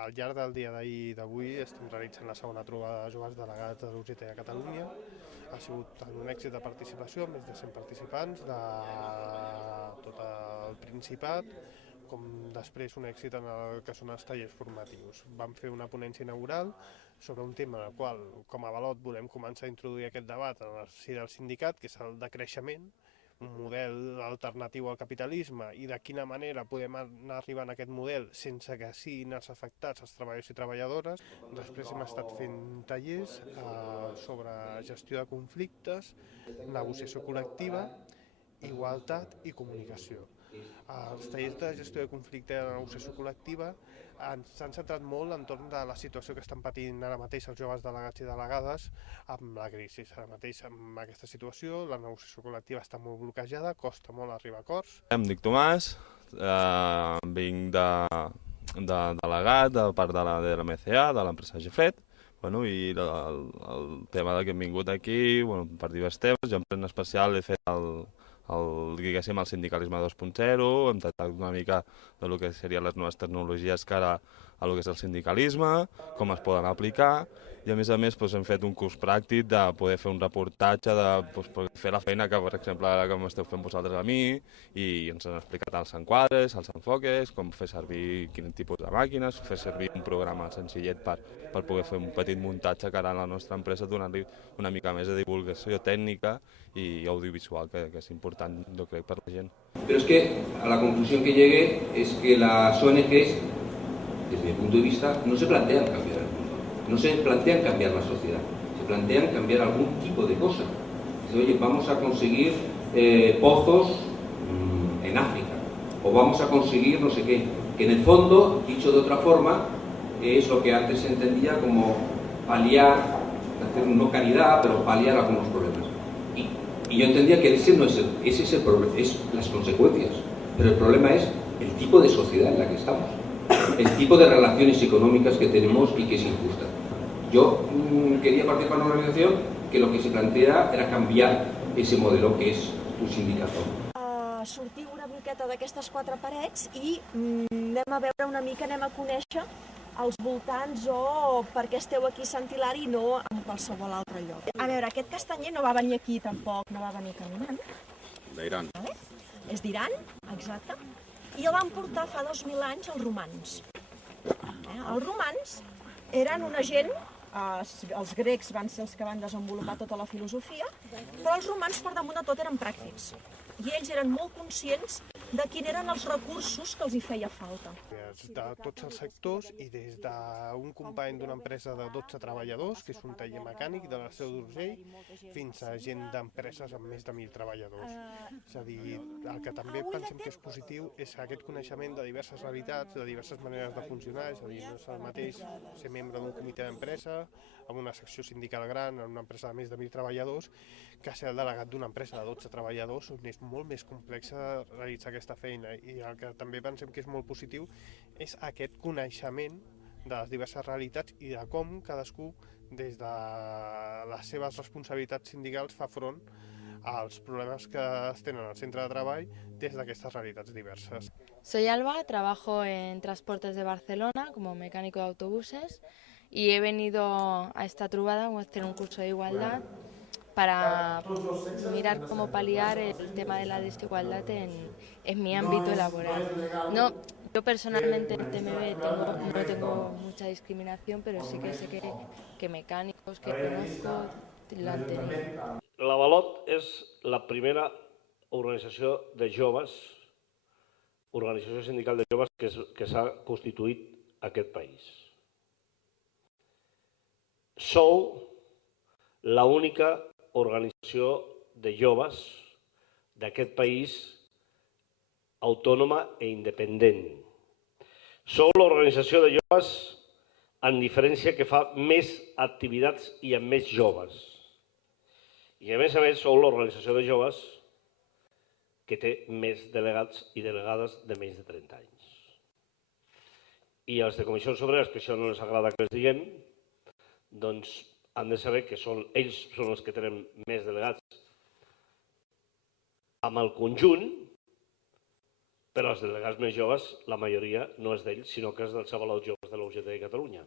Al llarg del dia d'ahir i d'avui estem realitzant la segona trobada de joves delegats de l'UGT a Catalunya. Ha sigut un èxit de participació, més de 100 participants de tot el Principat, com després un èxit en el que són els tallers formatius. Vam fer una ponència inaugural sobre un tema en el qual, com a Avalot, volem començar a introduir aquest debat en el si del sindicat, que és el de creixement, un model alternatiu al capitalisme i de quina manera podem anar arribant a aquest model sense que siguin els afectats els treballadors i treballadores. Després hem estat fent tallers sobre gestió de conflictes, negociació col·lectiva, igualtat i comunicació. Els tallers de gestió de conflicte i de negociació col·lectiva s'han centrat molt entorn de la situació que estan patint ara mateix els joves delegats i delegades amb la crisi. Ara mateix amb aquesta situació la negociació col·lectiva està molt bloquejada, costa molt arribar a acords. Em dic Tomàs, vinc de delegat de part de la DLMCA, de l'empresa Gefret. I el tema que hem vingut aquí, per diversos temes, jo en especial he fet el sindicalisme 2.0, hem tractat una mica de lo que serien les noves tecnologies cara a lo que és el sindicalisme, com es poden aplicar, i a més hem fet un curs pràctic de poder fer un reportatge, de fer la feina que, per exemple, ara que m'esteu fent vosaltres a mi, i ens han explicat els enquadres, els enfoques, com fer servir quin tipus de màquines, fer servir un programa senzillet per poder fer un petit muntatge cara a la nostra empresa, donar-li una mica més de divulgació tècnica y audiovisual, que es important, yo creo, para la gente. Pero es que a la conclusión que llegué es que las ONGs, desde mi punto de vista, no se plantean cambiar el mundo, no se plantean cambiar la sociedad, se plantean cambiar algún tipo de cosa. Oye, vamos a conseguir pozos en África, o vamos a conseguir no sé qué, que en el fondo, dicho de otra forma, es lo que antes se entendía como paliar, hacer no caridad, pero paliar algunos problemas. Y yo entendía que ese es el problema, es las consecuencias, pero el problema es el tipo de sociedad en la que estamos, el tipo de relaciones económicas que tenemos y que es injusta. Yo quería participar en una organización que lo que se plantea era cambiar ese modelo que és un sindicato. Sortiu una miqueta d'aquestes quatre parets i anem a veure una mica, anem a conèixer als voltants o per què esteu aquí a Sant Hilari i no en qualsevol altre lloc. A veure, aquest castanyer no va venir aquí tampoc, no va venir caminant. D'Iran. És d'Iran, exacte. I el van portar fa 2000 anys els romans. Els romans eren una gent, els grecs van ser els que van desenvolupar tota la filosofia, però els romans per damunt de tot eren pràctics. I ells eren molt conscients de quins eren els recursos que els hi feia falta. De tots els sectors i des d'un company d'una empresa de 12 treballadors, que és un taller mecànic de la Seu d'Urgell, fins a gent d'empreses amb més de 1.000 treballadors. És a dir, el que també pensem que és positiu és aquest coneixement de diverses realitats, de diverses maneres de funcionar, és a dir, no és el mateix ser membre d'un comitè d'empresa, amb una secció sindical gran, en una empresa de més de 1.000 treballadors, que ser el delegat d'una empresa de 12 treballadors, on és molt més complex realitzar aquesta feina. I el que també pensem que és molt positiu és aquest coneixement de les diverses realitats i de com cadascú, des de les seves responsabilitats sindicals, fa front als problemes que es tenen al centre de treball des d'aquestes realitats diverses. Soy Alba, trabajo en Transportes de Barcelona como mecánico de autobuses y he venido a esta trubada a hacer un curso de igualdad para mirar cómo paliar el tema de la desigualdad en mi ámbito laboral. No, yo personalmente en TMB no tengo mucha discriminación, pero sí que sé que mecánicos que conozco lo han tenido. L'Avalot és la primera organització de joves, organització sindical de joves que s'ha constituït a aquest país. Sou l'única organització de joves d'aquest país autònoma e independent. Sou l'organització de joves en diferència que fa més activitats i amb més joves. I a més, sou l'organització de joves que té més delegats i delegades de menys de 30 anys. I els de comissions obreres, que això no els agrada que els diguem, doncs han de saber que ells són els que tenen més delegats. Amb el conjunt Però els delegats més joves, la majoria no és d'ells, sinó que és dels avalots joves de la UGT de Catalunya.